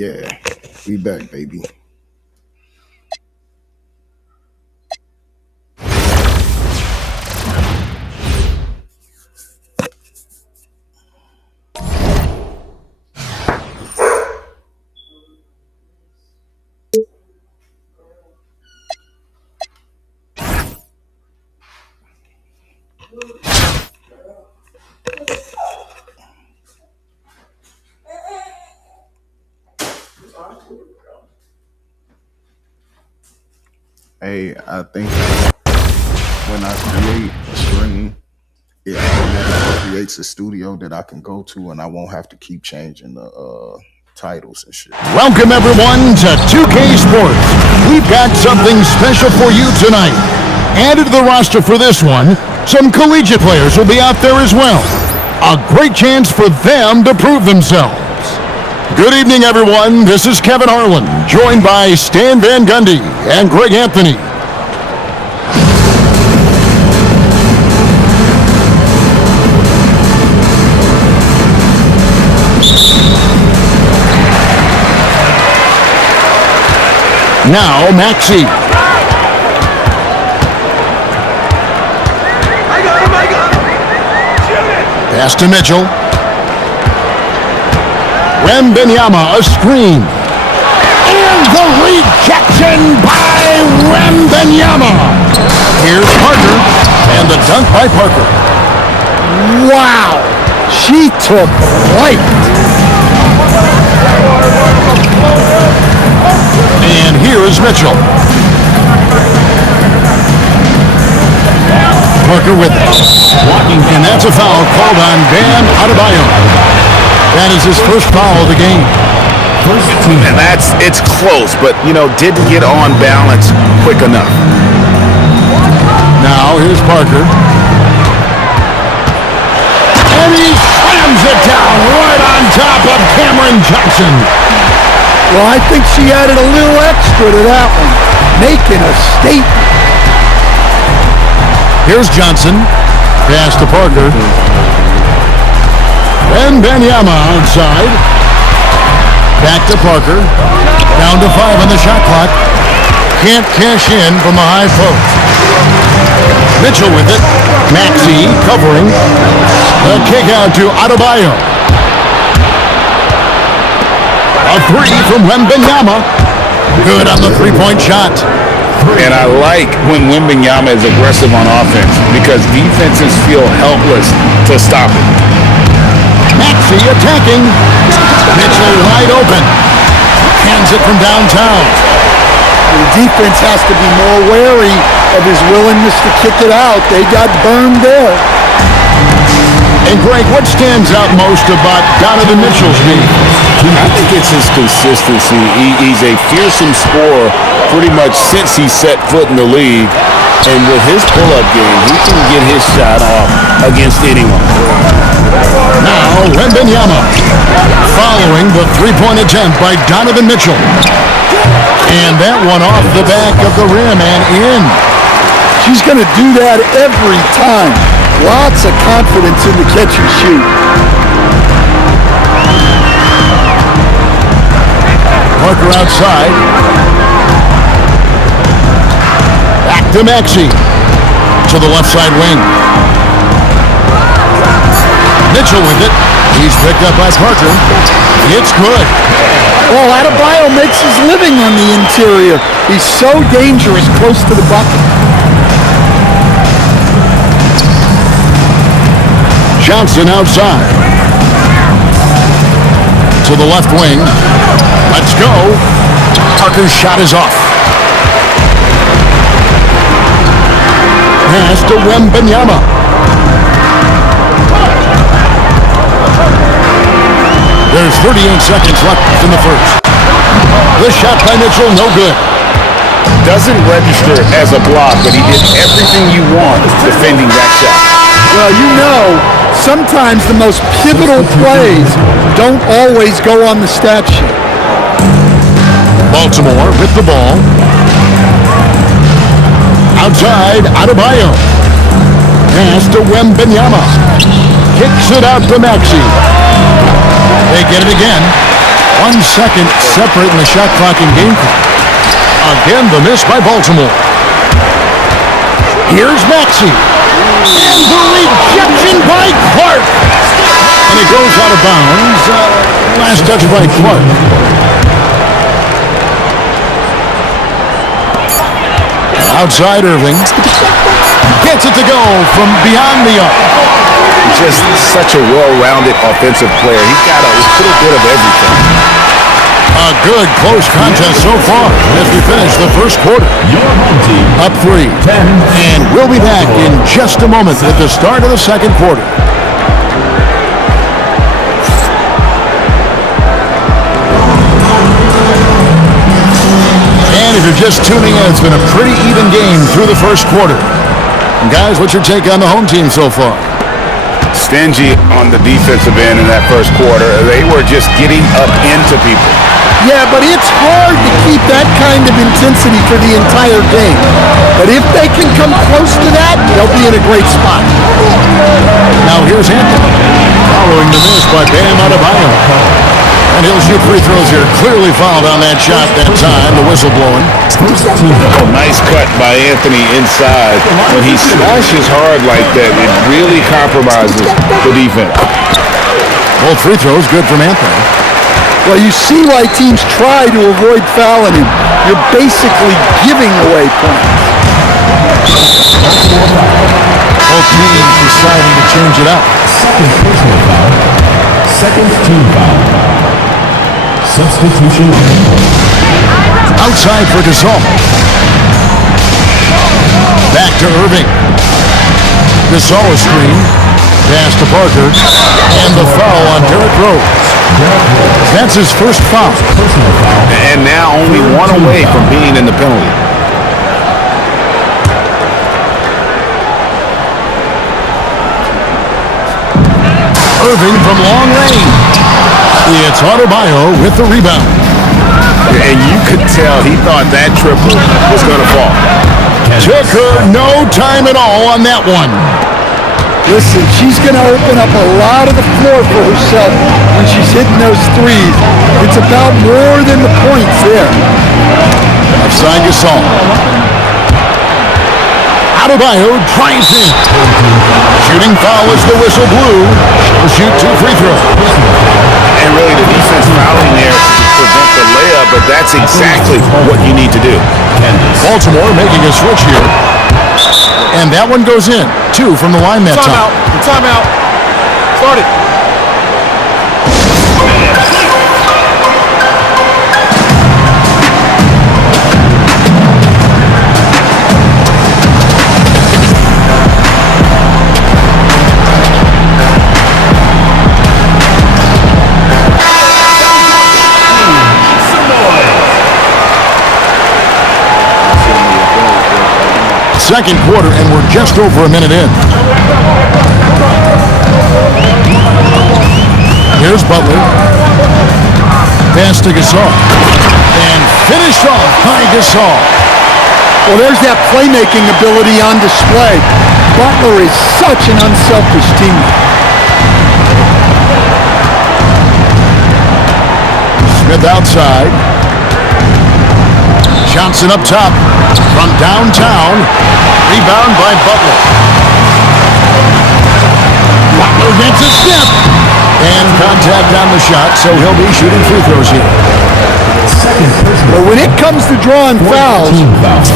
Yeah, we back, baby. Hey, I think when I create a stream, it automatically creates a studio that I can go to, and I won't have to keep changing the titles and shit. Welcome everyone to 2K Sports. We've got something special for you tonight. Added to the roster for this one, some collegiate players will be out there as well. A great chance for them to prove themselves. Good evening, everyone. This is Kevin Harlan, joined by Stan Van Gundy and Greg Anthony. Now, Maxey. I got him! Shoot it! Pass to Mitchell. Wembanyama, a screen. And the rejection by Wembanyama. Here's Parker, and the dunk by Parker. Wow, she took flight. And here is Mitchell. Parker with it. Walking, and that's a foul called on Bam Adebayo. That is his first foul of the game. And it's close, but, didn't get on balance quick enough. Now, here's Parker. And he slams it down right on top of Cameron Johnson. Well, I think she added a little extra to that one, making a statement. Here's Johnson. Pass to Parker. Wembanyama outside. Back to Parker. Down to 5 on the shot clock. Can't cash in from the high post. Mitchell with it. Maxey covering. The kick out to Adebayo. A three from Wembanyama. Good on the three-point shot. And I like when Wembanyama is aggressive on offense because defenses feel helpless to stop it. Maxey attacking. Mitchell wide open. Hands it from downtown. The defense has to be more wary of his willingness to kick it out. They got burned there. And Greg, what stands out most about Donovan Mitchell's game? I think it's his consistency. He's a fearsome scorer pretty much since he set foot in the league. And with his pull-up game, he can get his shot off against anyone. Now, Wembanyama following the three-point attempt by Donovan Mitchell. And that one off the back of the rim and in. She's going to do that every time. Lots of confidence in the catch and shoot. Parker outside. Back to Maxey. To the left side wing. Mitchell with it. He's picked up by Parker. It's good. Well, Adebayo makes his living on the interior. He's so dangerous close to the bucket. Johnson outside. To the left wing. Let's go. Parker's shot is off. Pass to Wembanyama. There's 38 seconds left in the first. The shot by Mitchell, no good. Doesn't register as a block, but he did everything you want defending that shot. Well, sometimes the most pivotal plays don't always go on the stat sheet. Baltimore with the ball. Outside, Adebayo. Pass to Wembanyama. Kicks it out to Maxey. They get it again. 1 second separating the shot clock and game clock. Again, the miss by Baltimore. Here's Maxey. And the rejection by Clark. And it goes out of bounds. Last touch by Clark. Outside Irving. Gets it to go from beyond the arc. Just such a well-rounded offensive player. He's got a little bit of everything. A good close contest so far as we finish the first quarter. Your home team Up 3. And we'll be back in just a moment at the start of the second quarter. And if you're just tuning in, it's been a pretty even game through the first quarter. And guys, what's your take on the home team so far? Stingy on the defensive end in that first quarter. They were just getting up into people. Yeah, but it's hard to keep that kind of intensity for the entire game. But if they can come close to that, they'll be in a great spot. Now here's Anthony, following the miss by Bam Adebayo. And he'll shoot free throws here. Clearly fouled on that shot that time, the whistle blowing. Oh, nice cut by Anthony inside. When he slashes hard like that, it really compromises the defense. Both free throws good from Anthony. Well, you see why teams try to avoid fouling him. You're basically giving away points. Both teams deciding to change it up. second personal foul, second team foul. Substitution. Outside for Gasol. Back to Irving. Gasol is screen. Pass to Parker. And the foul on Derrick Rose. That's his first foul. Personal foul. And now only one away from being in the penalty. Irving from long range. It's Adebayo with the rebound. And you could tell he thought that triple was going to fall. Took her no time at all on that one. Listen, she's going to open up a lot of the floor for herself when she's hitting those threes. It's about more than the points there. Outside Gasol. Adebayo drives in. Shooting foul as the whistle blew. She'll shoot 2 free throws. And really the defense fouling there to prevent the layup, but that's exactly what you need to do. Baltimore making a switch here. And that one goes in. 2 from the line that time. Timeout. Start it. Second quarter, and we're just over a minute in. Here's Butler. Pass to Gasol. And finished off by Gasol. Well, there's that playmaking ability on display. Butler is such an unselfish teammate. Smith outside. Johnson up top from downtown. Rebound by Butler. Butler gets a step. And contact on the shot, so he'll be shooting free throws here. Second personal. But when it comes to drawing fouls,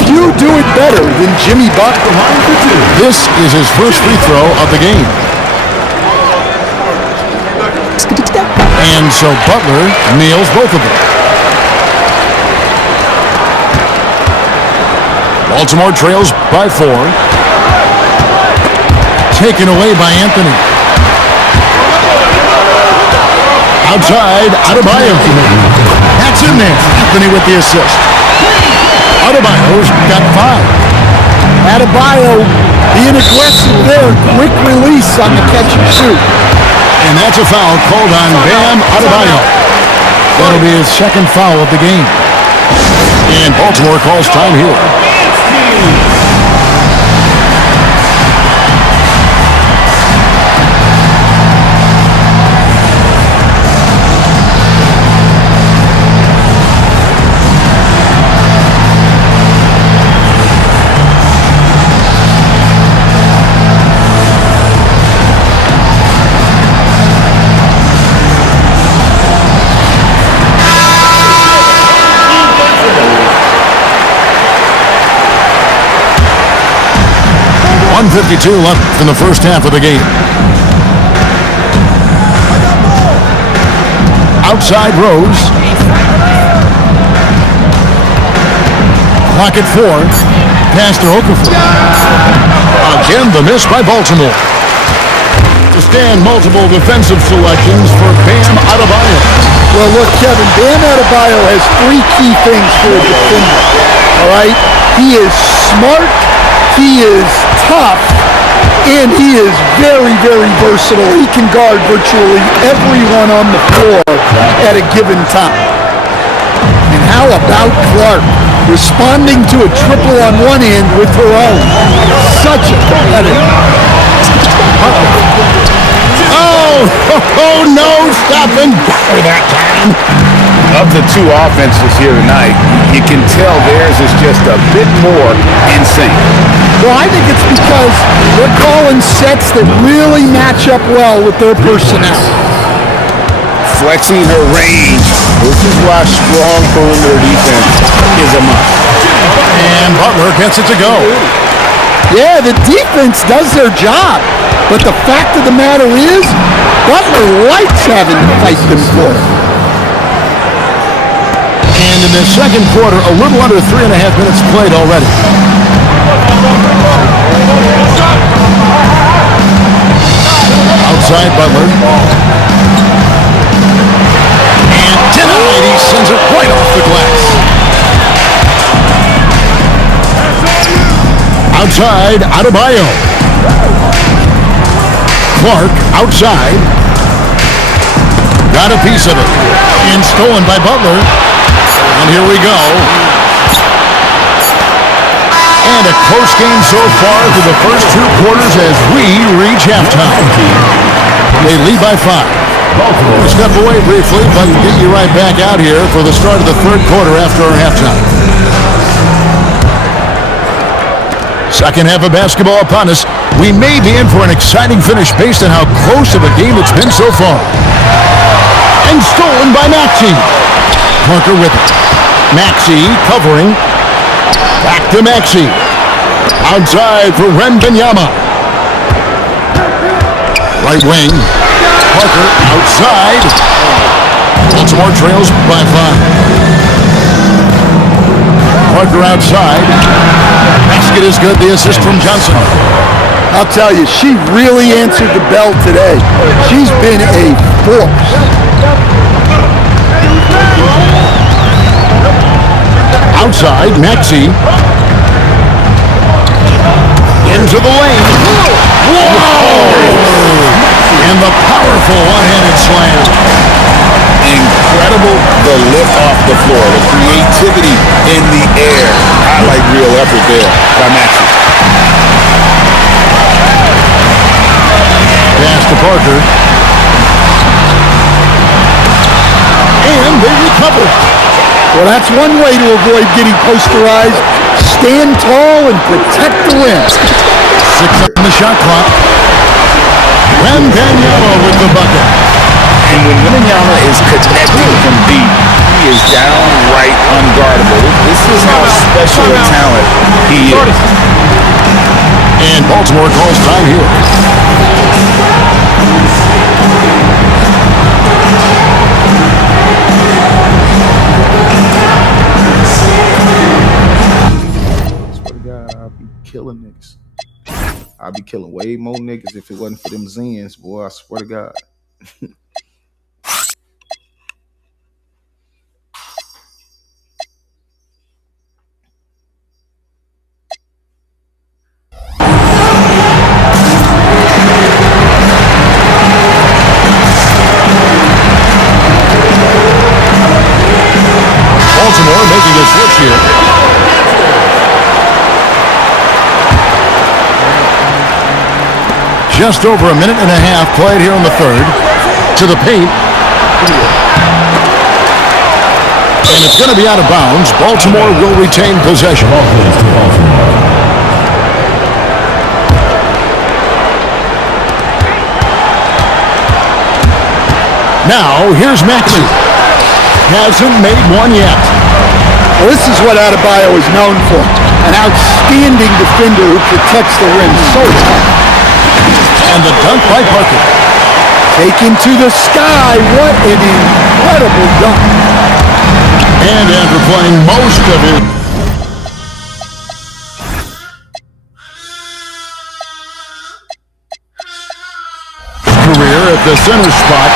few do it better than Jimmy Butler. This is his first free throw of the game. And so Butler nails both of them. Baltimore trails by 4. Taken away by Anthony. Outside, Adebayo. That's in there. Anthony with the assist. Adebayo's got 5. Adebayo being aggressive there. Quick release on the catch and shoot. And that's a foul called on Bam Adebayo. That'll be his second foul of the game. And Baltimore calls time here. 1:52 left in the first half of the game. Outside Rose. Clock at 4. Pass to Okafor. Again, the miss by Baltimore. To stand multiple defensive selections for Bam Adebayo. Well, look, Kevin, Bam Adebayo has 3 key things for a defender, all right? He is smart, he is tough, and he is very, very versatile. He can guard virtually everyone on the floor at a given time. And how about Clark responding to a triple on one end with her own? Such a competitor. Oh, no, stopping that time. Of the 2 offenses here tonight, you can tell theirs is just a bit more in sync. Well, I think it's because they're calling sets that really match up well with their personnel. Flexing her range. This is why strong perimeter defense is a must. And Butler gets it to go. Yeah, the defense does their job. But the fact of the matter is, Butler likes having to fight them for it. And in the second quarter, a little under 3.5 minutes played already. Outside Butler. And denied. He sends it right off the glass. Outside, Adebayo. Clark outside. Got a piece of it. And stolen by Butler. And here we go. And a close game so far through the first 2 quarters as we reach halftime. They lead by 5. We'll step away briefly, but we'll get you right back out here for the start of the third quarter after our halftime. Second half of basketball upon us. We may be in for an exciting finish based on how close of a game it's been so far. And stolen by Maxey. Parker with it. Maxey covering. Back to Maxey. Outside for Wembanyama. Right wing. Parker outside. Baltimore trails by 5. Parker outside. Basket is good. The assist from Johnson. I'll tell you, she really answered the bell today. She's been a force. Outside, Maxey. Into the lane. Whoa! And the powerful one-handed slam. Incredible, the lift off the floor, the creativity in the air. Highlight real effort there by Maxey. Pass to Parker. And they recover. Well, that's one way to avoid getting posterized. Stand tall and protect the rim. 6 on the shot clock. Wembanyama with the bucket. And when Wembanyama is connecting from deep, he is downright unguardable. This is how special a talent he is. And Baltimore calls time here. I'll be killing niggas. I'll be killing way more niggas if it wasn't for them Zens, boy. I swear to God. Baltimore making a switch here. Just over a minute and a half played here in the third. To the paint. And it's going to be out of bounds. Baltimore will retain possession. Now, here's Maxey. Hasn't made one yet. Well, this is what Adebayo is known for. an outstanding defender who protects the rim so well. And the dunk by Parker. Taken to the sky. What an incredible dunk. And after playing most of his career at the center spot,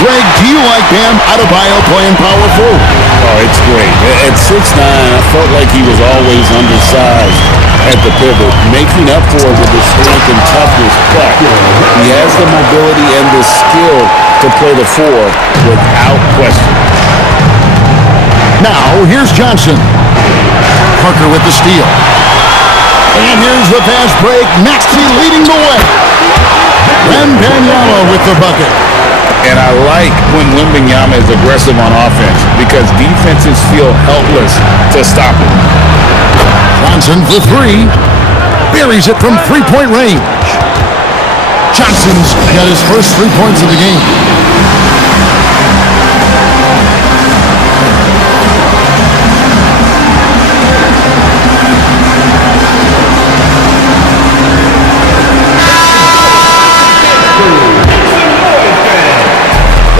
Greg, do you like Bam Adebayo playing power forward? Oh, it's great. At 6'9", I felt like he was always undersized at the pivot, making up for it with his strength and toughness. But he has the mobility and the skill to play the four without question. Now, here's Johnson. Parker with the steal. And here's the fast break. Maxey leading the way. Wembanyama with the bucket. And I like when Wembanyama is aggressive on offense because defenses feel helpless to stop him. Johnson for three. Buries it from three-point range. Johnson's got his first 3 points of the game.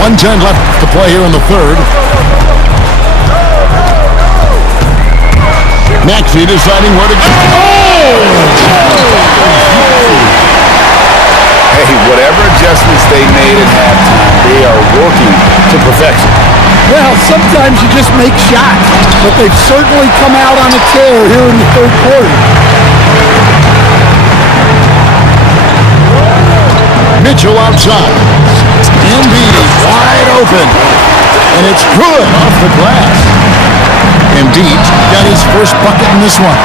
.110 left to play here in the third. Maxey deciding where to go. Hey, whatever adjustments they made at halftime, they are working to perfection. Well, sometimes you just make shots, but they've certainly come out on a tear here in the third quarter. Mitchell outside. Embiid wide open. And it's good off the glass. Embiid got his first bucket in this one.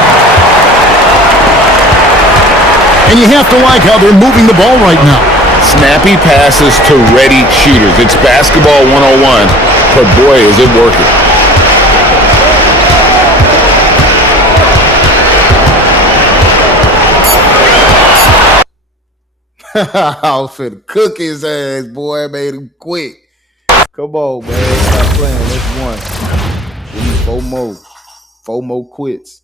And you have to like how they're moving the ball right now. Snappy passes to ready shooters. It's basketball 101, but boy, is it working. I was finna cook his ass, boy. I made him quit. Come on, man. Stop playing. That's one. Give me four more. Four more quits.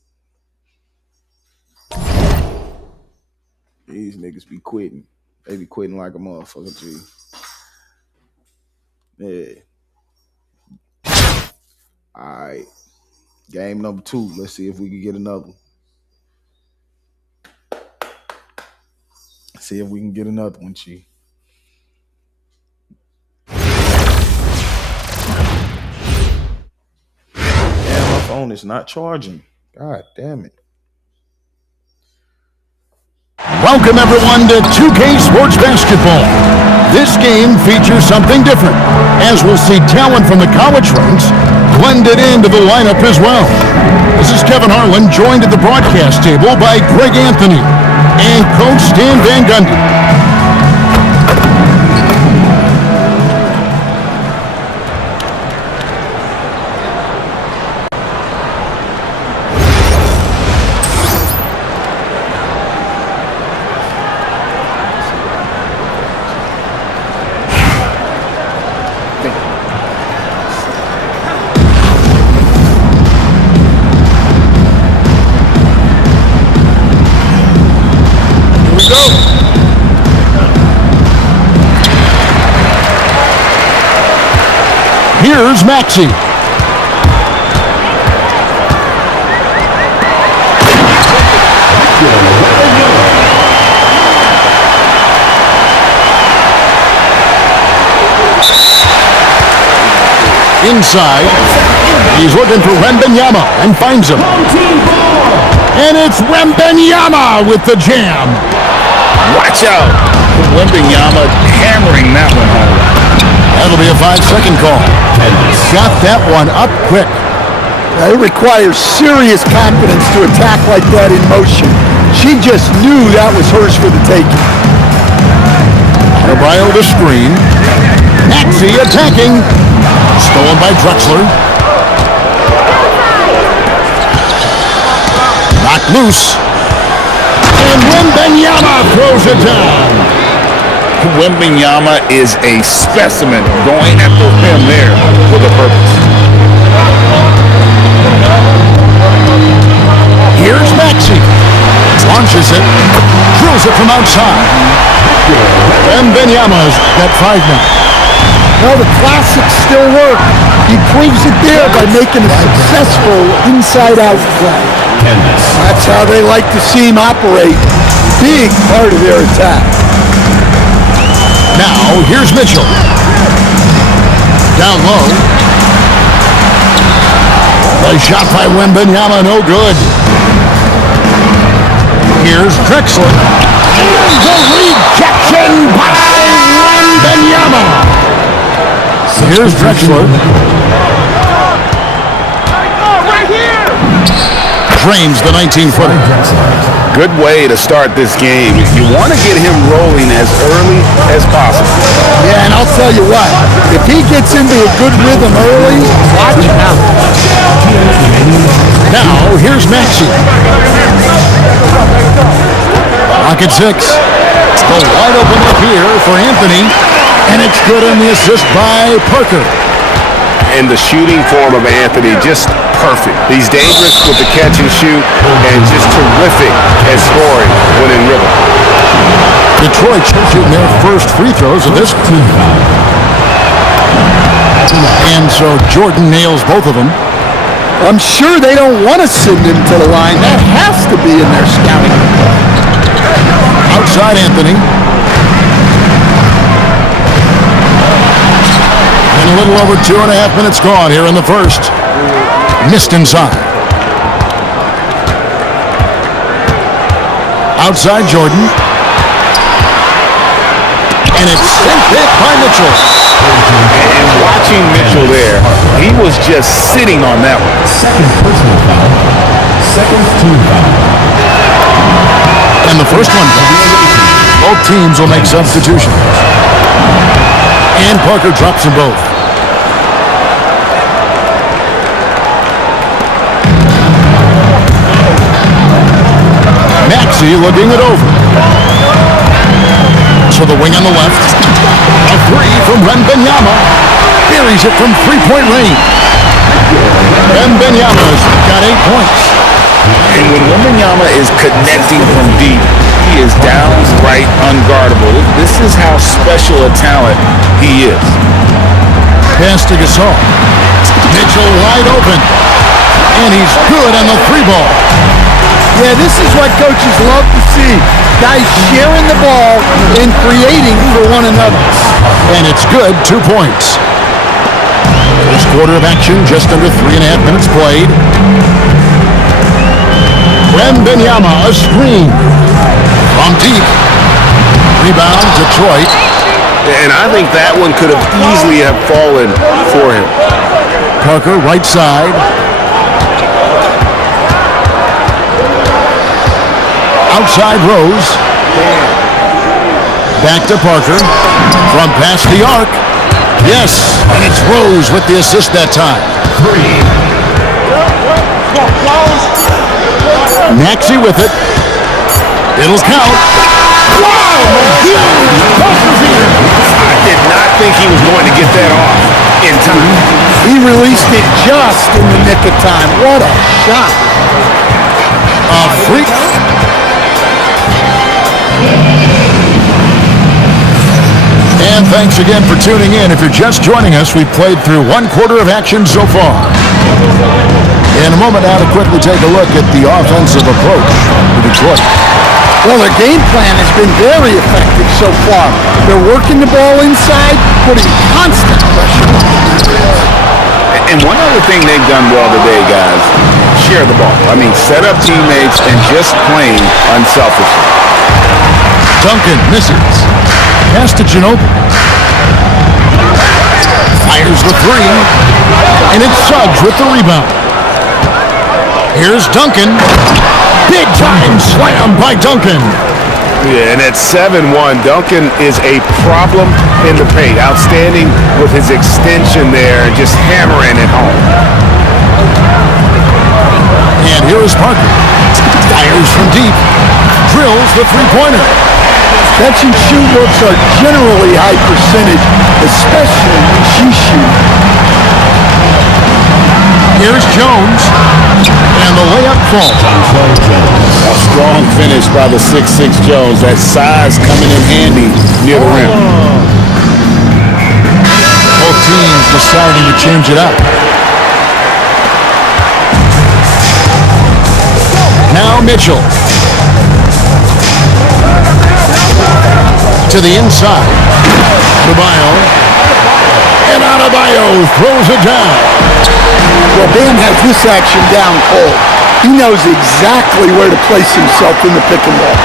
These niggas be quitting. They be quitting like a motherfucker, G. Yeah. All right. Game number 2. Let's see if we can get another one. See if we can get another one, Chi. Damn, my phone is not charging. God damn it. Welcome everyone to 2K Sports Basketball. This game features something different, as we'll see talent from the college ranks blended into the lineup as well. This is Kevin Harlan, joined at the broadcast table by Greg Anthony and Coach Stan Van Gundy. Here's Maxey. Inside, he's looking for Wembanyama and finds him. And it's Wembanyama with the jam. Watch out. Wembanyama hammering that one home. That'll be a 5-second call. And got that one up quick. It requires serious confidence to attack like that in motion. She just knew that was hers for the taking. Adebayo the screen. Maxey attacking. Stolen by Drexler. Knocked loose. And Wembanyama throws it down. Wembanyama is a specimen going at the rim there with a purpose. Here's Maxey. from outside. And Benyama's got 5 now. Well, the classics still work. He proves it there by making a successful inside-out play. That's how they like to see him operate. Big part of their attack. Now, here's Mitchell. Down low. The shot by Wembanyama, no good. Here's Drexler. And the rejection by Wembanyama. Here's Drexler. Drains the 19-footer. Good way to start this game. You want to get him rolling as early as possible. Yeah, and I'll tell you what, if he gets into a good rhythm early, watch him out. Now, here's Maxey. Pocket 6. The wide open look here for Anthony. And it's good on the assist by Parker. And the shooting form of Anthony, just perfect. He's dangerous with the catch and shoot and just terrific at scoring when in rhythm. Detroit shooting their first free throws of this team. And so Jordan nails both of them. I'm sure they don't want to send him to the line. That has to be in their scouting report. Outside Anthony. And a little over 2.5 minutes gone here in the first. Missed inside. Outside Jordan. And it's sent back by Mitchell. And watching Mitchell there, he was just sitting on that one. Second personal foul. Second team foul. And the first one. Both teams will make substitutions. And Parker drops them both. Maxey looking it over. To the wing on the left. A three from Wembanyama. Buries it from three-point range. Wembanyama's got 8 points. And when Wembanyama is connecting from deep, he is downright unguardable. This is how special a talent he is. Pass to Gasol. Mitchell wide open. And he's good on the 3 ball. Yeah, this is what coaches love to see. Guys sharing the ball and creating for one another. And it's good, 2 points. First quarter of action, just under 3.5 minutes played. Wembanyama, a screen. From deep. Rebound, Detroit. And I think that one could have easily have fallen for him. Parker, right side. Outside Rose. Back to Parker. From past the arc. Yes, and it's Rose with the assist that time. Maxey with it. It'll count. Wow! I did not think he was going to get that off in time. He released it just in the nick of time. What a shot. A freak. And thanks again for tuning in. If you're just joining us, we've played through 1 quarter of action so far. In a moment now to quickly take a look at the offensive approach for Detroit. Well, their game plan has been very effective so far. They're working the ball inside, putting constant pressure on. And one other thing they've done well today, guys, share the ball. I mean, set up teammates and just playing unselfishly. Duncan misses. Pass to Ginobili. Fires the 3. And it's Suggs with the rebound. Here's Duncan. Big time slam by Duncan. Yeah, and at 7-1, Duncan is a problem in the paint. Outstanding with his extension there and just hammering it home. And here is Parker. Fires from deep. Drills the three-pointer. Catch and shoot looks are generally high percentage, especially when she shoots. Here's Jones. And the layup falls. A strong finish by the 6'6 Jones. That size coming in handy near the rim. Both teams deciding to change it up. Now Mitchell. To the inside. Adebayo. And Adebayo throws it down. Well, Bam has this action down cold. He knows exactly where to place himself in the pick and roll.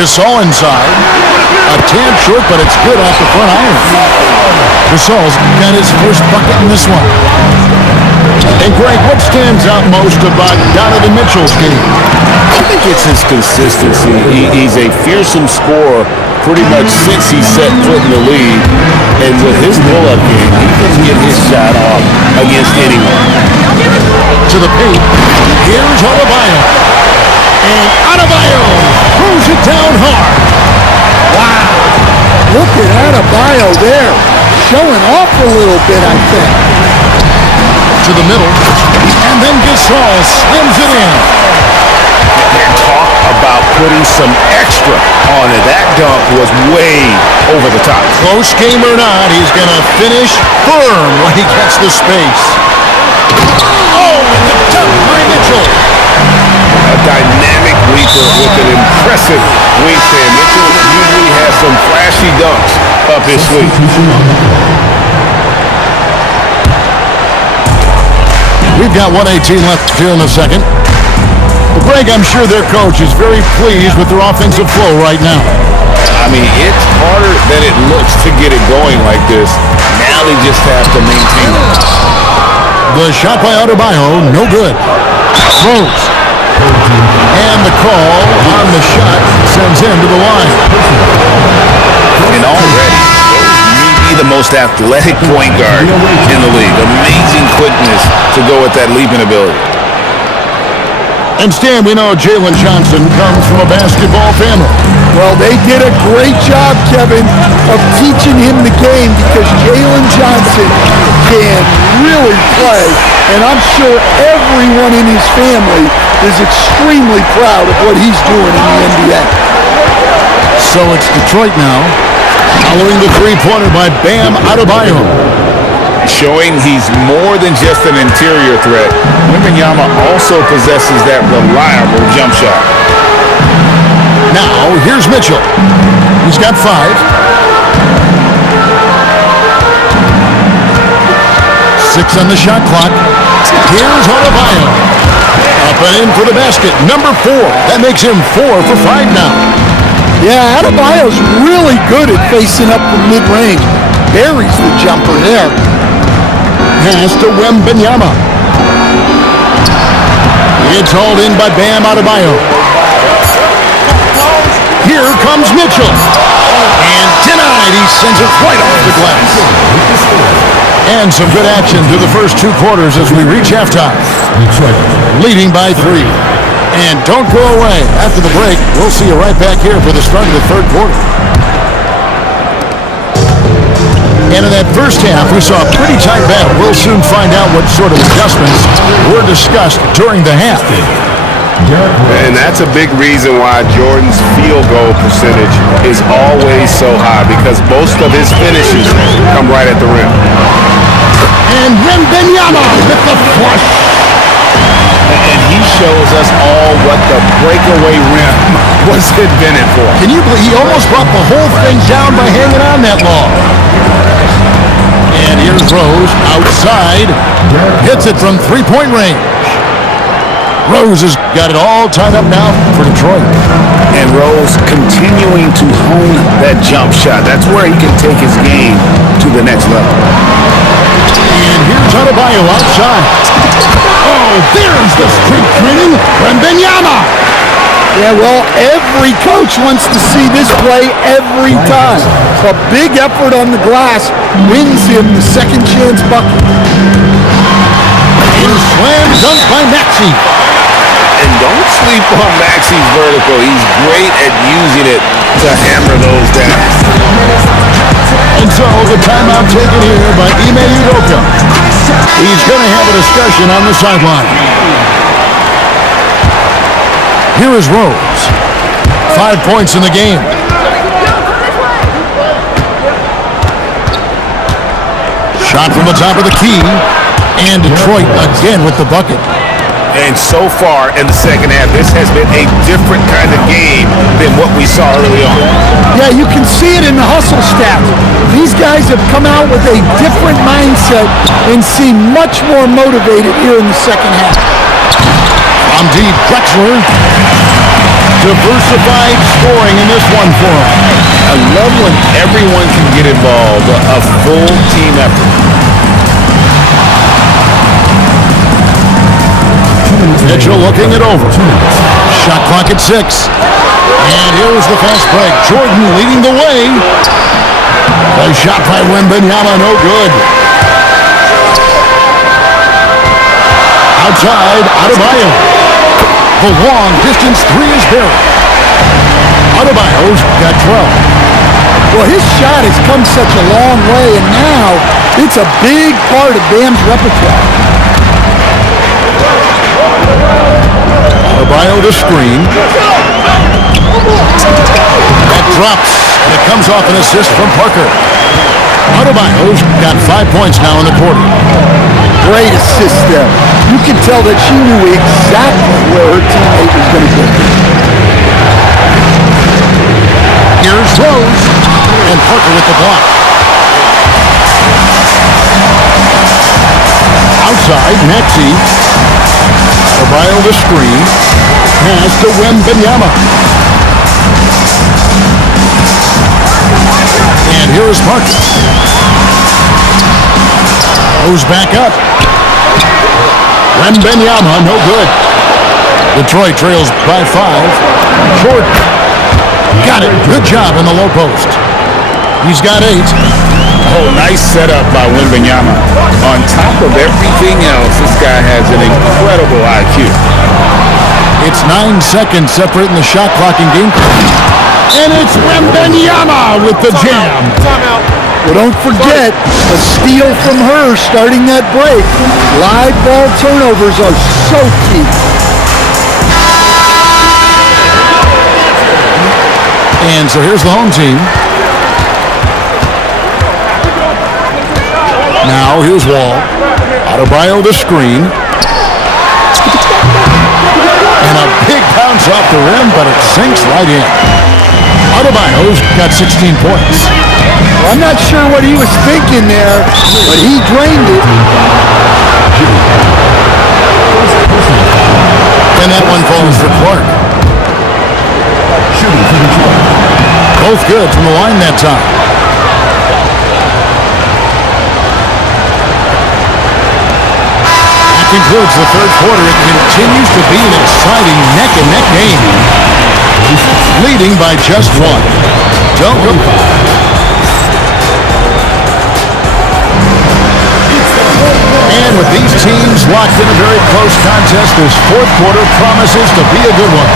Gasol inside. A tad short, but it's good off the front iron. Gasol's got his first bucket in this one. And Greg, what stands out most about Donovan Mitchell's game? I think it's his consistency. He's a fearsome scorer pretty much since he set foot in the league. And with his pull-up game, he can get his shot off against anyone. To the paint. Here's Adebayo. And Adebayo throws it down hard. Wow. Look at Adebayo there. Showing off a little bit, I think. To the middle. And then Gasol slams it in. Talk about putting some extra on it. That dunk was way over the top. Close game or not, he's going to finish firm when he gets the space. Oh, and the dunk by Mitchell. A dynamic leaper with an impressive wingspan. Mitchell usually has some flashy dunks up his sleeve. We've got 1:18 left here in the second. Well, Greg, I'm sure their coach is very pleased with their offensive flow right now. I mean, it's harder than it looks to get it going like this. Now they just have to maintain it. The shot by Adebayo, no good. Throws. And the call on the shot sends him to the line. And already, may be the most athletic point guard in the league. Amazing quickness to go with that leaping ability. And Stan, we know Jalen Johnson comes from a basketball family. Well, they did a great job, Kevin, of teaching him the game because Jalen Johnson can really play. And I'm sure everyone in his family is extremely proud of what he's doing in the NBA. So it's Detroit now, following the three-pointer by Bam Adebayo. Showing he's more than just an interior threat. Wembanyama also possesses that reliable jump shot. Now, here's Mitchell. He's got 5. Six on the shot clock. Here's Adebayo. Up and in for the basket. Number 4. That makes him 4 for 5 now. Yeah, Adebayo's really good at facing up from mid-range. Buries the jumper there. Pass to Wembanyama. It's hauled in by Bam Adebayo. Here comes Mitchell. And denied. He sends it right off the glass. And some good action through the first 2 quarters as we reach halftime. Leading by 3. And don't go away. After the break, we'll see you right back here for the start of the third quarter. And in that first half, we saw a pretty tight battle. We'll soon find out what sort of adjustments were discussed during the half. And that's a big reason why Jordan's field goal percentage is always so high, because most of his finishes come right at the rim. And Wembanyama with the flush. And he shows us all what the breakaway rim was invented for. Can you believe he almost brought the whole thing down by hanging on that long? And here's Rose outside. Hits it from 3-point range. Rose has got it all tied up now for Detroit. And Rose continuing to hone that jump shot. That's where he can take his game to the next level. And here's Adebayo outside. Oh, there's the street training. Wembanyama. Yeah, well, every coach wants to see this play every time. A big effort on the glass wins him the second chance bucket. And slam dunk by Maxey. And don't sleep on Maxey's vertical. He's great at using it to hammer those down. And so the timeout taken here by Ime Udoka. He's going to have a discussion on the sideline. Here is Rose. 5 points in the game. Shot from the top of the key. And Detroit again with the bucket. And so far in the second half, this has been a different kind of game than what we saw early on. Yeah, you can see it in the hustle stats. These guys have come out with a different mindset and seem much more motivated here in the second half. From deep, Drexler. Diversified scoring in this one for him. I love when everyone can get involved, a full team effort. Mitchell looking it over. Shot clock at 6. And here's the fast break. Jordan leading the way. A shot by Wembanyama, no good. Outside, Adebayo. The long distance three is buried. Adebayo's got 12. Well, his shot has come such a long way, and now it's a big part of Bam's repertoire. Adebayo to screen. That drops, and it comes off an assist from Parker. Adebayo's got 5 points now in the quarter. Great assist there. You can tell that she knew exactly where her teammate was going to go. Here's Rose, and Parker with the block. Outside, Maxey. Adebayo the screen. Pass to Wembanyama. And here is Parker. Goes back up. Wembanyama, no good. Detroit trails by 5. Jordan. Got it. Good job in the low post. He's got 8. Oh, nice setup by Wembanyama. On top of everything else, this guy has an incredible IQ. It's 9 seconds separating the shot clock and game clock. And it's Wembanyama with the jam. Timeout. Well, don't forget, a steal from her starting that break. Live ball turnovers are so key. And so here's the home team. Now here's Wall. Adebayo the screen. And a big bounce off the rim, but it sinks right in. Adebayo's got 16 points. Well, I'm not sure what he was thinking there, but he drained it. And that one falls for Clark. Both good from the line that time. That concludes the third quarter. It continues to be an exciting neck-and-neck game. Leading by just 1. Don't go. And with these teams locked in a very close contest, this fourth quarter promises to be a good one.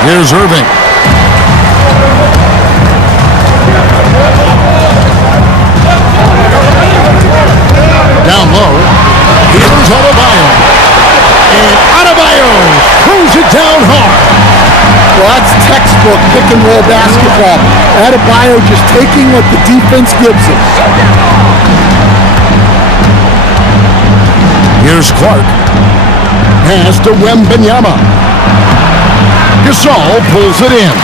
Here's Irving. Down low. Here's Adebayo. And Adebayo throws it down hard. Well, that's textbook pick and roll basketball. Adebayo just taking what the defense gives him. Here's Clark. Pass to Wembanyama. Gasol pulls it in.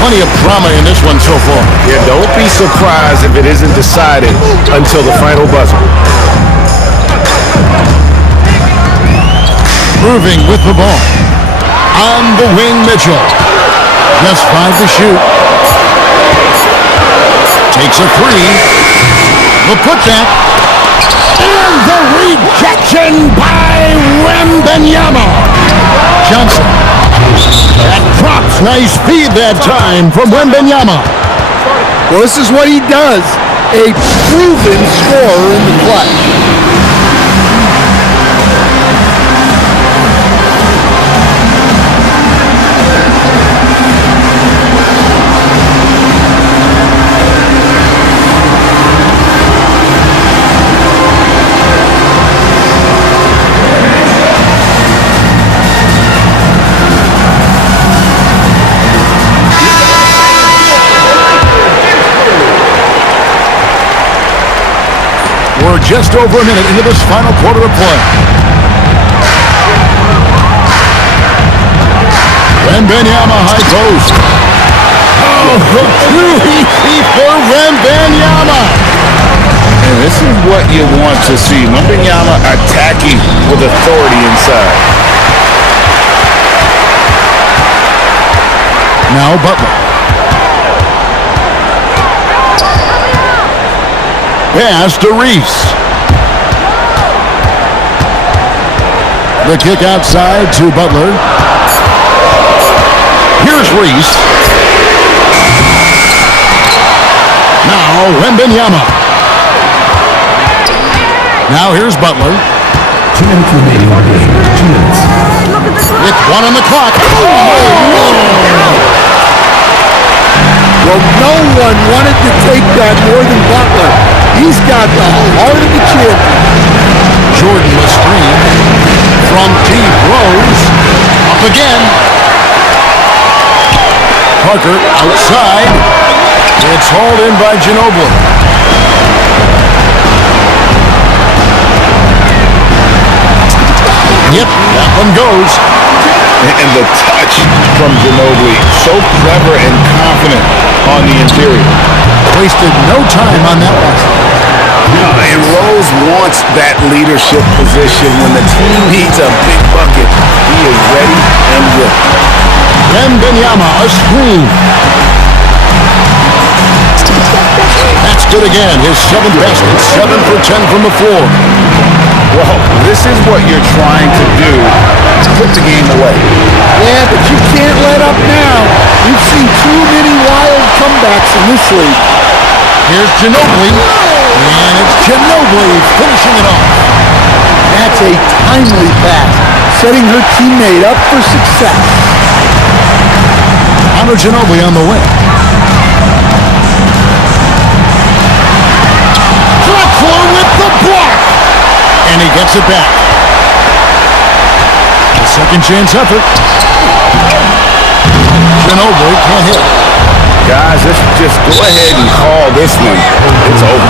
Plenty of drama in this one so far. Yeah, don't be surprised if it isn't decided until the final buzzer. Irving with the ball. On the wing, Mitchell. Just 5 to shoot. Takes a 3. The putback. And the rejection by Wembanyama. Johnson. That drops. Nice feed that time from Wembanyama. Well, this is what he does. A proven scorer in the clutch. We're just over a minute into this final quarter of play. Wembanyama high post. Oh, too easy for Wembanyama. And this is what you want to see. Wembanyama attacking with authority inside. Now Butler. Pass to Reese. The kick outside to Butler. Here's Reese. Now Wembanyama. Now here's Butler. 2 minutes remaining on game. 2 minutes. With 1 on the clock. Well, no one wanted to take that more than Butler. He's got the heart of the champion. Jordan the screen. From deep, Rose. Up again. Parker outside. It's hauled in by Ginobili. Yep, that one goes. And the touch from Ginobili, so clever and confident on the interior. Wasted no time on that one. And Rose wants that leadership position. When the team needs a big bucket, he is ready and willing. Wembanyama, a screen. That's good again. His 7th basket, 7 for 10 from the floor. Well, this is what you're trying to do to put the game away. Yeah, but you can't let up now. We've seen too many wild comebacks in this league. Here's Ginobili. And it's Ginobili finishing it off. That's a timely pass, setting her teammate up for success. Manu Ginobili on the wing. Drexler with the block. And he gets it back. A second chance effort. Ginobili can't hit. Guys, let's just go ahead and call this one. It's over.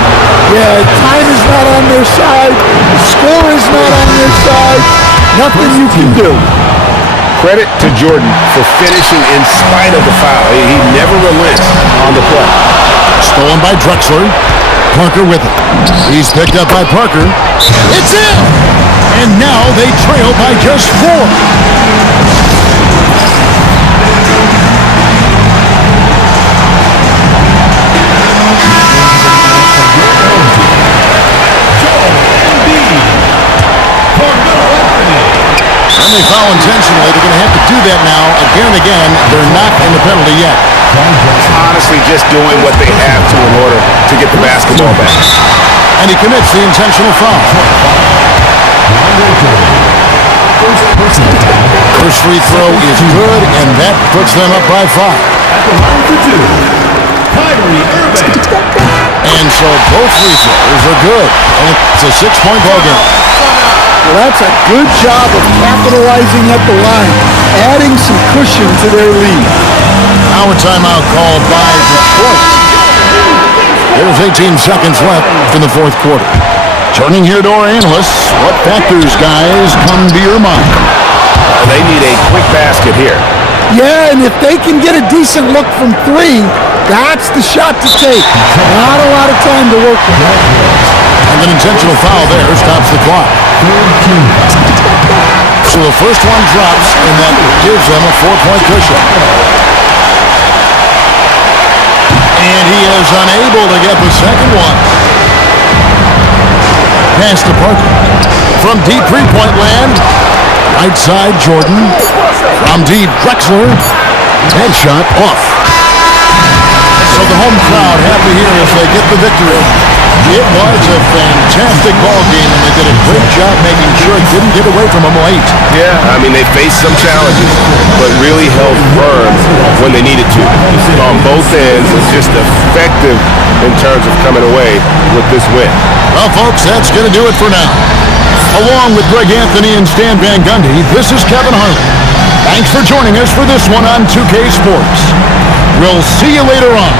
Yeah, time is not on their side. The score is not on their side. Nothing you can do. Credit to Jordan for finishing in spite of the foul. He never relents on the play. Stolen by Drexler. Parker with it. He's picked up by Parker. It's in! And now they trail by just 4. When they foul intentionally, they're going to have to do that now again and again. They're not in the penalty yet. Honestly, just doing what they have to in order to get the basketball back. And he commits the intentional foul. First free throw is good, and that puts them up by 5. And so both free throws are good. And it's a 6-point ball game. Well, that's a good job of capitalizing at the line, adding some cushion to their lead. Now a timeout called by Detroit. There's 18 seconds left in the 4th quarter. Turning here to our analysts, what factors, guys, come to your mind? They need a quick basket here. Yeah, and if they can get a decent look from 3, that's the shot to take. Not a lot of time to work with. And an intentional foul there stops the clock. So the first one drops, and that gives them a 4-point cushion. And he is unable to get the second one. Pass to Parker. From deep 3-point land. Right side, Jordan. From deep, Drexler. Headshot off. So the home crowd happy here as they get the victory. It was a fantastic ball game, and they did a great job making sure it didn't get away from them late. Yeah, I mean, they faced some challenges, but really held firm when they needed to. On both ends, was just effective in terms of coming away with this win. Well, folks, that's going to do it for now. Along with Greg Anthony and Stan Van Gundy, this is Kevin Harlan. Thanks for joining us for this one on 2K Sports. We'll see you later on.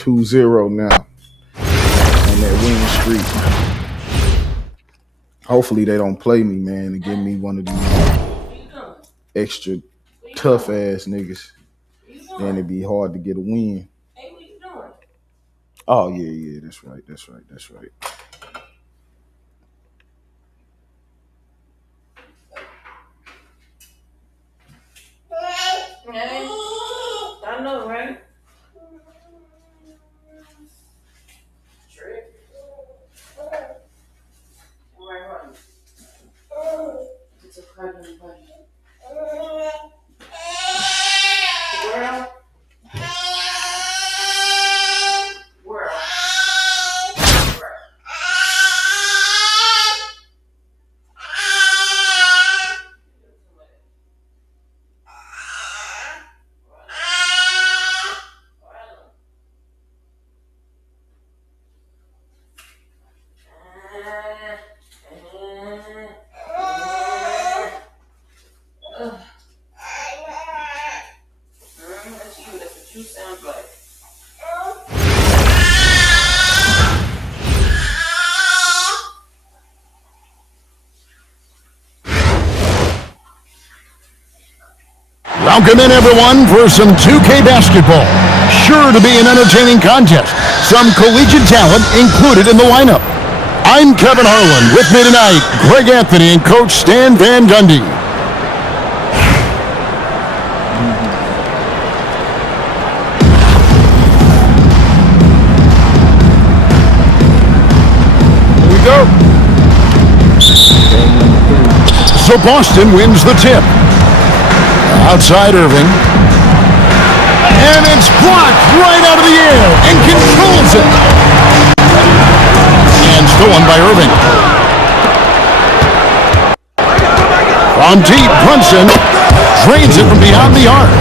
2-0 now on that win streak. Hopefully they don't play me, man, and give me one of these extra tough ass niggas. Then it'd be hard to get a win. Hey, what you doing? Oh yeah, that's right. Hey, I know, right? Trick. Right. It's a pregnant bunny. Girl. World. That's what you sound like. Welcome in, everyone, for some 2K basketball. Sure to be an entertaining contest. Some collegiate talent included in the lineup. I'm Kevin Harlan. With me tonight, Greg Anthony and Coach Stan Van Gundy. Here we go. So Boston wins the tip. Outside Irving. And it's blocked right out of the air and controls it. And stolen by Irving. From deep, Brunson drains it from beyond the arc.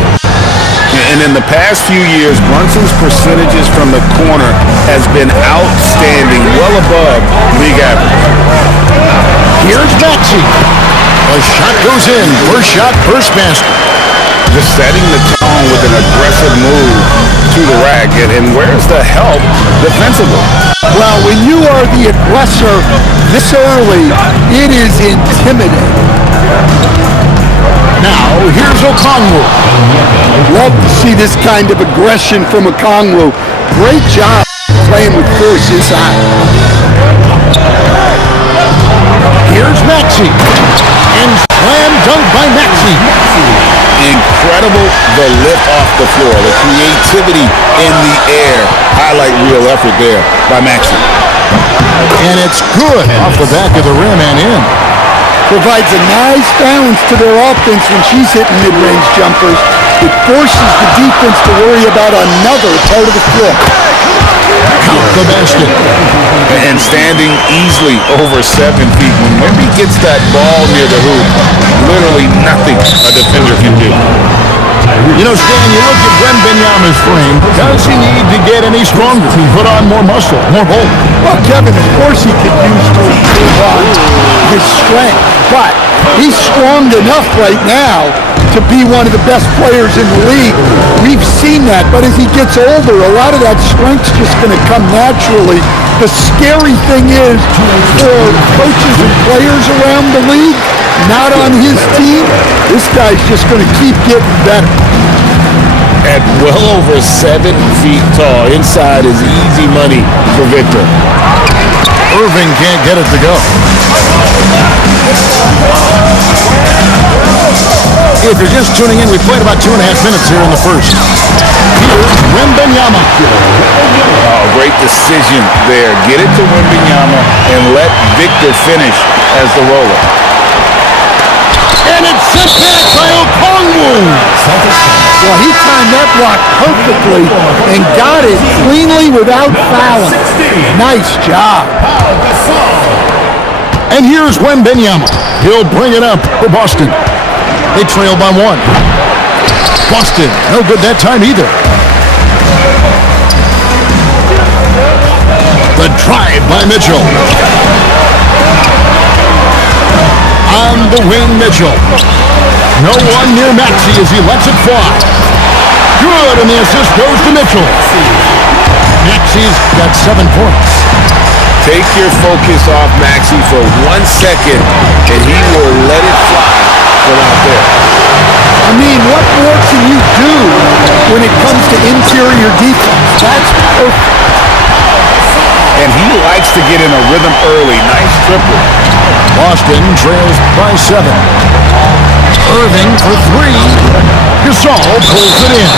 And in the past few years, Brunson's percentages from the corner has been outstanding, well above league average. Here's Maxey. The shot goes in. First shot, first basket. Just setting the tone with an aggressive move to the rack. And where's the help defensively? Well, when you are the aggressor this early, it is intimidating. Now, here's Okongwu. Love to see this kind of aggression from Okongwu. Great job playing with force inside. Here's Maxey. And slam dunk by Maxey. Incredible, the lift off the floor, the creativity in the air. Highlight real effort there by Maxey. And it's good off the back of the rim and in. Provides a nice balance to their offense when she's hitting mid-range jumpers. It forces the defense to worry about another part of the floor. Count the basket. And standing easily over 7 feet. When Wemby gets that ball near the hoop, literally nothing a defender can do. You know, Stan, you look at Wembanyama's frame. Does he need to get any stronger? Put on more muscle, more bulk? Well, Kevin, of course he could use to improve on his strength, but he's strong enough right now to be one of the best players in the league. We've seen that, but as he gets older, a lot of that strength's just going to come naturally. The scary thing is for coaches and players around the league, not on his team, this guy's just going to keep getting better. At well over 7 feet tall, inside is easy money for Victor. Irving can't get it to go. If you're just tuning in, we played about 2.5 minutes here in the first. Here's Wembanyama. Oh, great decision there. Get it to Wembanyama and let Victor finish as the roller. And it's sent back by Okongwu. Well, he timed that block perfectly and got it cleanly without fouling. Nice job. And here's Wembanyama. He'll bring it up for Boston. They trail by 1. Boston, no good that time either. The drive by Mitchell. On the wing, Mitchell. No one near Maxey as he lets it fly. Good, and the assist goes to Mitchell. Maxey's got 7 points. Take your focus off Maxey for 1 second, and he will let it fly from out there. I mean, what more can you do when it comes to interior defense? That's perfect. And he likes to get in a rhythm early. Nice triple. Boston trails by 7. Irving for 3. Gasol pulls it in.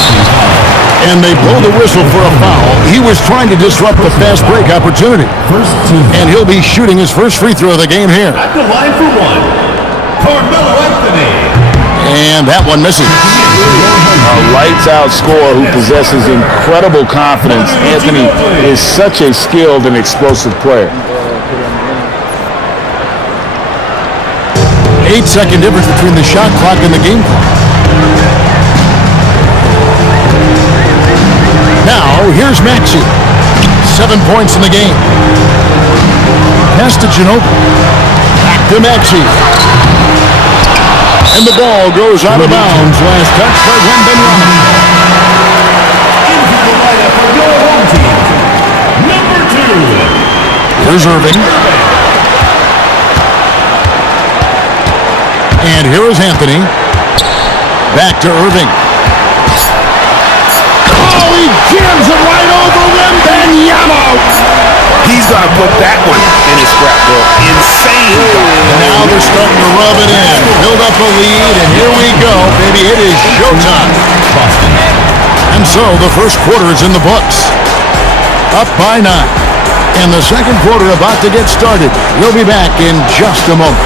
And they blow the whistle for a foul. He was trying to disrupt the fast break opportunity. And he'll be shooting his first free throw of the game here. At the line for 1, Carmelo Anthony. And that one misses. A lights-out scorer who possesses incredible confidence. Anthony is such a skilled and explosive player. 8-second difference between the shot clock and the game clock. Now, here's Maxey. 7 points in the game. Pass to Ginobili. Back to Maxey. And the ball goes out of bounds. Last touch by Wembanyama. Into the lineup for your home team, number 2. Here's Irving. And here is Anthony. Back to Irving. Oh, he jams it right over Wembanyama. He's going to put that one in his scrapbook. Insane. Now they're starting to rub it in. Build up a lead, and here we go, baby. It is showtime. And so the first quarter is in the books. Up by 9. And the second quarter about to get started. We'll be back in just a moment.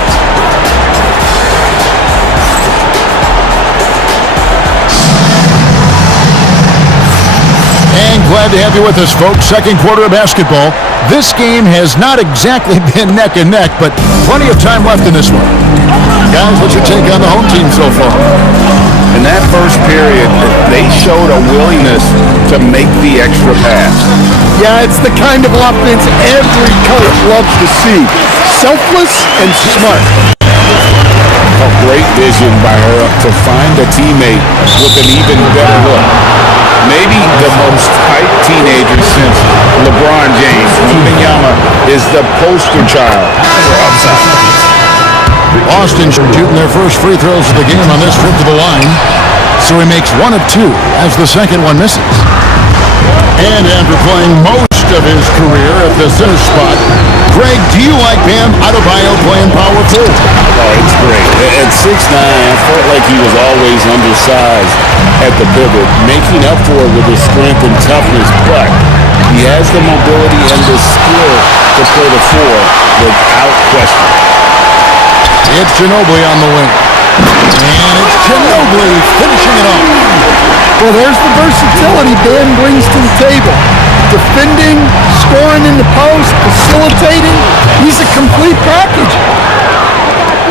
And glad to have you with us, folks. Second quarter of basketball. This game has not exactly been neck and neck, but plenty of time left in this one. Guys, what's your take on the home team so far? In that first period, they showed a willingness to make the extra pass. Yeah, it's the kind of offense every coach loves to see. Selfless and smart. A great vision by her to find a teammate with an even better look. Maybe the most hyped teenager since LeBron James. Wembanyama is the poster child for upside. Boston shooting their first free throws of the game on this trip to the line. So he makes 1 of 2 as the second one misses. And after playing most of his career at the center spot, Greg, do you like Bam Adebayo playing power forward? Oh, it's great. At 6'9", I felt like he was always undersized at the pivot, making up for it with his strength and toughness, but he has the mobility and the skill to play the 4 without question. It's Ginobili on the wing. And it's Ginobili finishing it off. Well, there's the versatility Bam brings to the table. Defending, scoring in the post, facilitating. He's a complete package.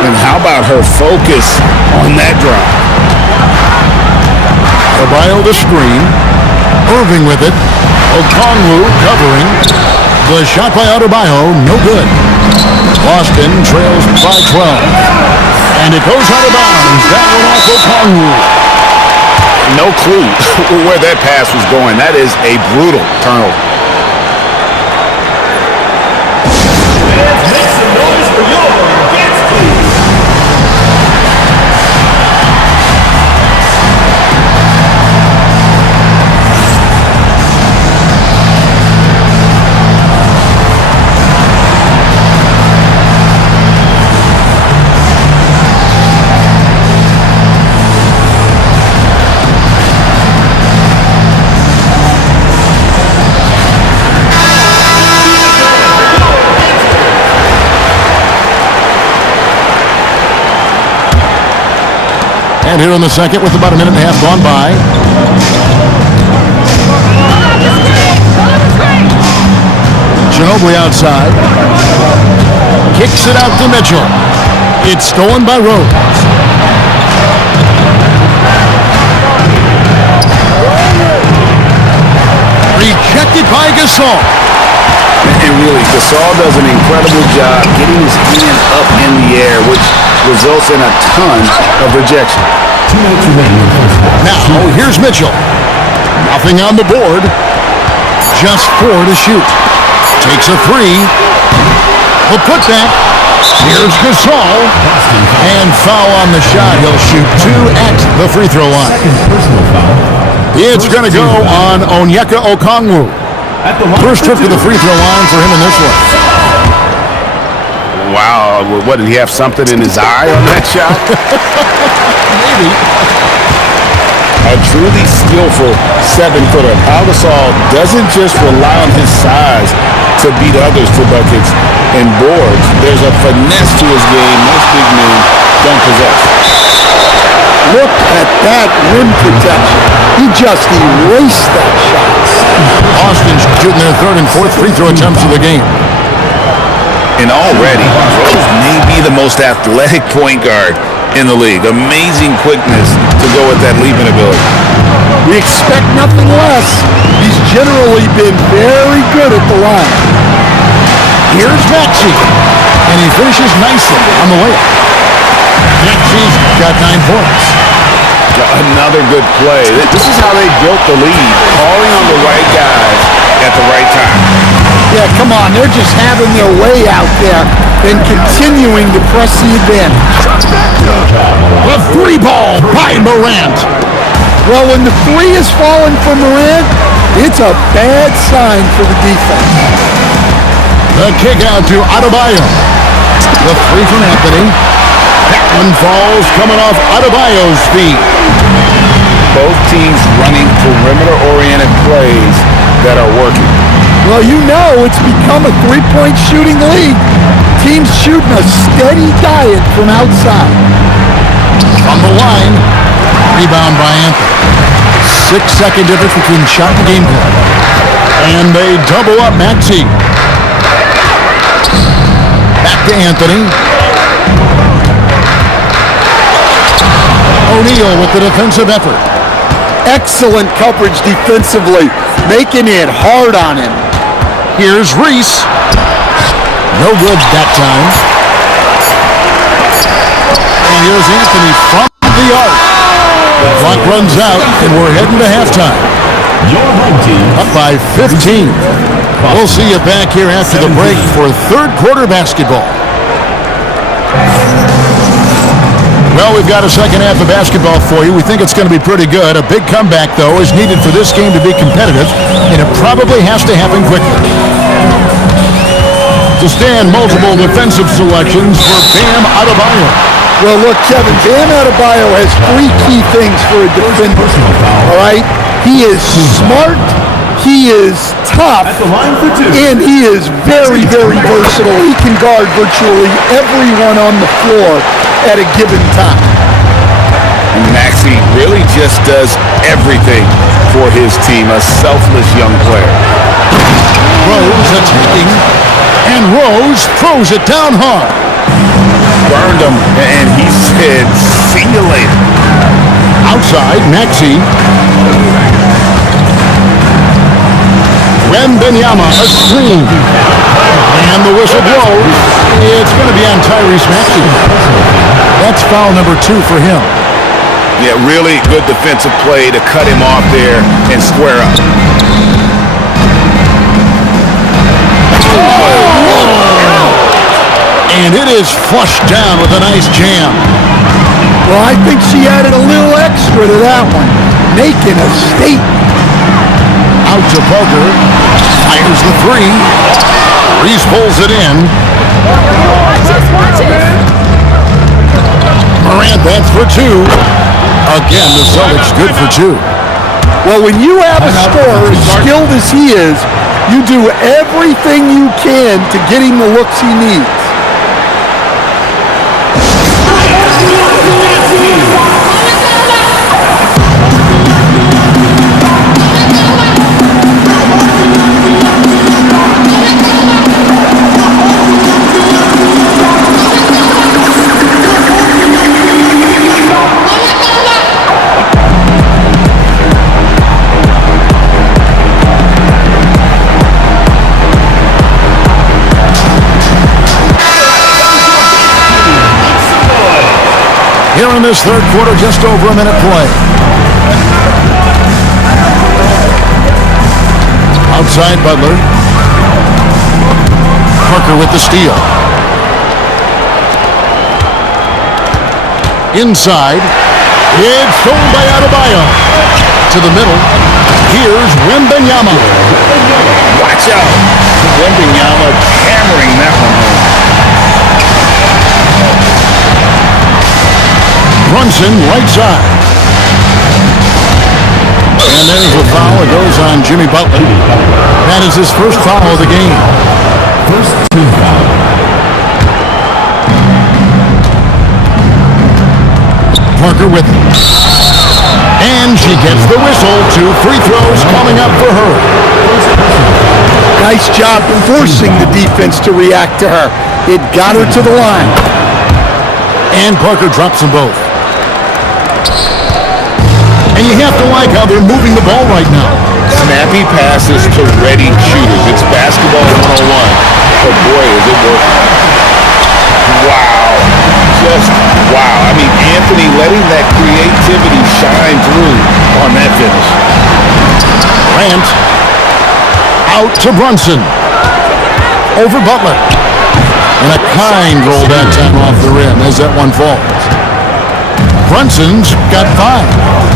And how about her focus on that drive? Adebayo the screen. Irving with it. Okongwu covering. The shot by Adebayo, no good. Boston trails by 12. And it goes out of bounds. That one off Okongwu. No clue where that pass was going. That is a brutal turnover. Make some noise for your dance team. And here in the second with about a minute and a half gone by. Ginobili outside. Kicks it out to Mitchell. It's stolen by Rose. Rejected by Gasol. And really, Gasol does an incredible job getting his hand up in the air, which results in a ton of rejection. 2 minutes remaining in the first quarter. Now, here's Mitchell. Nothing on the board. just 4 to shoot. Takes a 3. The putback. Here's Gasol. And foul on the shot. He'll shoot 2 at the free throw line. Second personal foul. It's going to go on Onyeka Okongwu. At the line First for trip to the free throw line for him in this one. Wow, what, did he have something in his eye on that shot? Maybe. A truly skillful 7-footer. Pau Gasol doesn't just rely on his size to beat others to buckets and boards. There's a finesse to his game most big men don't possess. Look at that rim protection. He just erased that shot. Austin's shooting their third and fourth free throw attempts of the game. And already, Rose may be the most athletic point guard in the league. Amazing quickness to go with that leaping ability. We expect nothing less. He's generally been very good at the line. Here's Maxey. And he finishes nicely on the layup. Maxey's got 9 points. Another good play. This is how they built the lead, calling on the right guys at the right time. Yeah, come on. They're just having their way out there and continuing to press the advantage. A 3-ball by Morant. Well, when the 3 is falling for Morant, it's a bad sign for the defense. The kick out to Adebayo. The 3 from Anthony. That one falls coming off Adebayo's feet. Both teams running perimeter-oriented plays that are working. Well, you know it's become a 3-point shooting league. Teams shooting a steady diet from outside. From the line, rebound by Anthony. 6-second difference between shot and game play. And they double up Maxey. Back to Anthony. O'Neal with the defensive effort. Excellent coverage defensively, making it hard on him. Here's Reese. No good that time. And here's Anthony from the arc. The clock runs out, and we're heading to halftime. Your home team. Up by 15. We'll see you back here after the break for third quarter basketball. Well, we've got a second half of basketball for you. We think it's going to be pretty good. A big comeback, though, is needed for this game to be competitive, and it probably has to happen quickly. To stand multiple defensive selections for Bam Adebayo. Well, look, Kevin, Bam Adebayo has 3 key things for a defender. All right? He is smart, he is tough, At the line for 2. and he is very, very versatile. He can guard virtually everyone on the floor at a given time. Maxey really just does everything for his team. A selfless young player. Rose attacking, and Rose throws it down hard. Burned him, and he said, "See you later." Outside, Maxey. Wembanyama, a screen. And the whistle blows. It's going to be on Tyrese Maxey. That's foul number 2 for him. Yeah, really good defensive play to cut him off there and square up. And it is flushed down with a nice jam. Well, I think she added a little extra to that one, making a statement. Out to Parker. Fires the 3. Reese pulls it in. Morant, that's for 2. Again, the Celtics good for 2. Well, when you have a scorer as skilled as he is, you do everything you can to get him the looks he needs. Here in this third quarter, just over a minute play. Outside Butler. Parker with the steal. Inside. It's stolen by Adebayo. To the middle. Here's Wembanyama. Watch out. Wembanyama hammering that one home. Brunson, right side. And there's a foul. It goes on Jimmy Butler. That is his first foul of the game. First team foul. Parker with it. And she gets the whistle. 2 free throws coming up for her. Nice job forcing the defense to react to her. It got her to the line. And Parker drops them both. And you have to like how they're moving the ball right now. Snappy passes to ready shooters. It's basketball 101. But boy, is it working. Wow. Just wow. I mean, Anthony letting that creativity shine through on that finish. Grant. Out to Brunson. Over Butler. And a kind roll that time off the rim as that one falls. Brunson's got 5.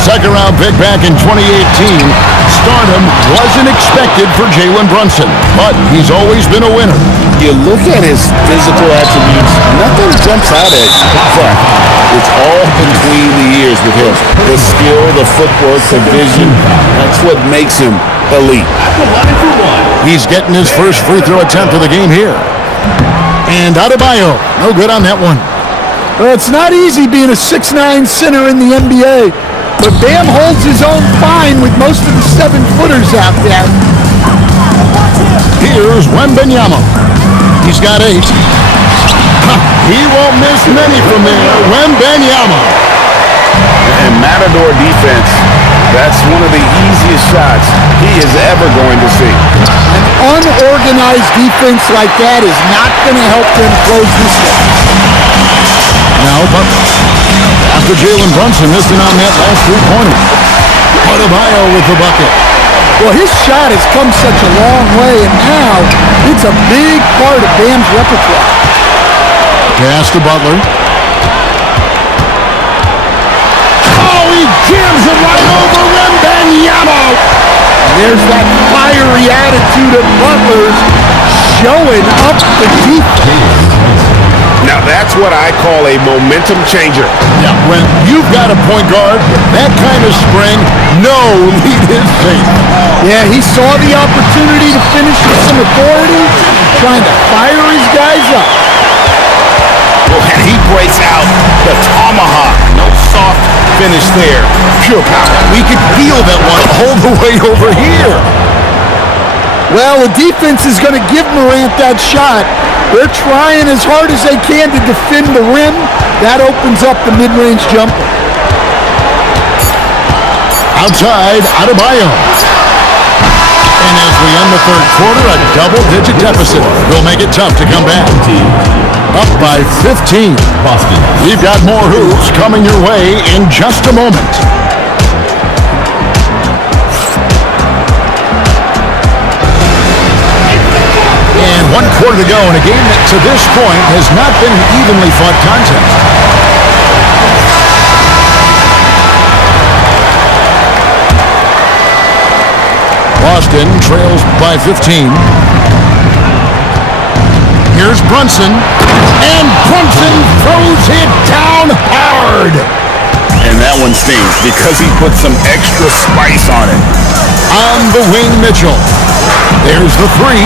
Second round pick back in 2018. Stardom wasn't expected for Jalen Brunson, but he's always been a winner. You look at his physical attributes, nothing jumps out at you. But it's all between the ears with him. The skill, the footwork, the vision, that's what makes him elite. He's getting his first free throw attempt of the game here. And Adebayo, no good on that one. Well, it's not easy being a 6'9" center in the NBA, but Bam holds his own fine with most of the 7-footers out there. Here's Wembanyama. He's got 8. He won't miss many from there. Wembanyama. And Matador defense, that's one of the easiest shots he is ever going to see. An unorganized defense like that is not going to help them close this one. Now Butler. After Jalen Brunson missing on that last 3-pointer. Adebayo with the bucket. Well, his shot has come such a long way, and now it's a big part of Bam's repertoire. Pass to Butler. Oh, he jams it right over Wembanyama. There's that fiery attitude of Butler's showing up the defense. Now that's what I call a momentum changer. Yeah, when you've got a point guard, that kind of spring, no lead is safe. Yeah, he saw the opportunity to finish with some authority, trying to fire his guys up. And he breaks out the tomahawk. No soft finish there. Pure power. We could feel that one all the way over here. Well, the defense is going to give Morant that shot. They're trying as hard as they can to defend the rim. That opens up the mid-range jumper. Outside, Adebayo. And as we end the third quarter, a double-digit deficit will make it tough to come back. Up by 15. Boston. We've got more hoops coming your way in just a moment. And 1 quarter to go in a game that to this point has not been an evenly fought contest. Boston trails by 15. Here's Brunson. And Brunson throws it down hard. And that one stings because he put some extra spice on it. On the wing, Mitchell. There's the 3.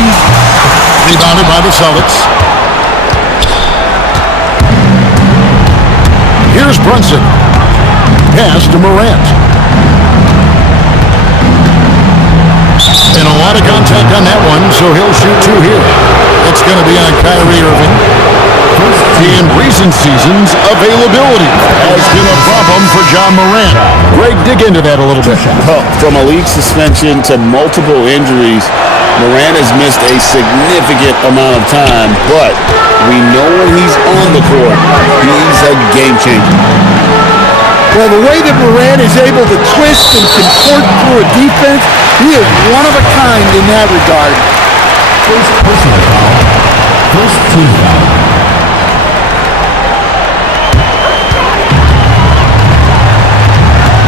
Rebounded by the Celtics. Here's Brunson. Pass to Morant. And a lot of contact on that one, so he'll shoot 2 here. It's going to be on Kyrie Irving. In recent seasons, availability has been a problem for John Morant. Greg, dig into that a little bit. Well, from a league suspension to multiple injuries, Morant has missed a significant amount of time, but we know when he's on the court, he's a game changer. Well, the way that Morant is able to twist and contort through a defense, He is one of a kind in that regard. First personal foul. First team foul.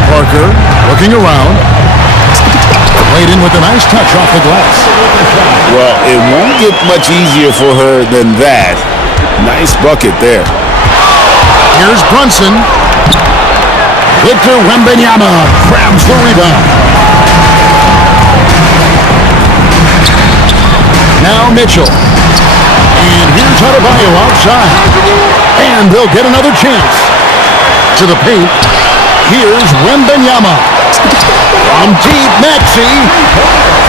Parker looking around. Played in with a nice touch off the glass. Well, it won't get much easier for her than that. Nice bucket there. Here's Brunson. Victor Wembanyama grabs the rebound. Now Mitchell. And here's Adebayo outside. And they'll get another chance. To the paint. Here's Wembanyama. From deep, Maxey.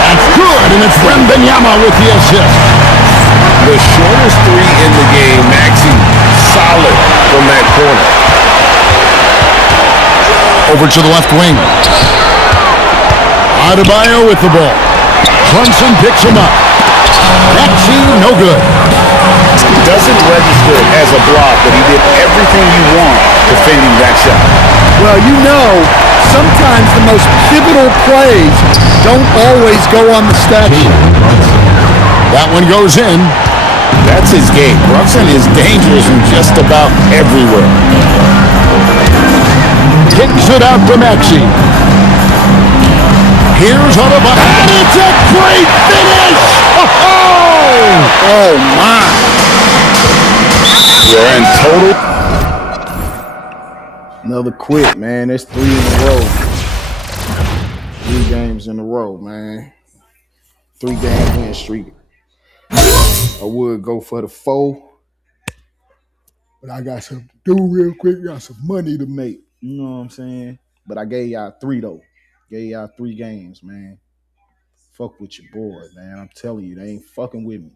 That's good, and it's Wembanyama with the assist. The shortest three in the game, Maxey, solid from that corner. Over to the left wing. Adebayo with the ball. Brunson picks him up. Maxey, no good. Doesn't register as a block, but he did everything you want defending that shot. Well, you know, sometimes the most pivotal plays don't always go on the stat sheet. That one goes in. That's his game. Brunson is dangerous from just about everywhere. Kicks it out to Maxey. Here's Adebayo. And it's a great finish! Oh, my. They're in total. Another quit, man. It's 3 in a row. 3 games in a row, man. 3-game win streak. I would go for the 4, but I got something to do real quick. Got some money to make. You know what I'm saying? But I gave y'all 3, though. Gave y'all 3 games, man. Fuck with your boy, man. I'm telling you, they ain't fucking with me.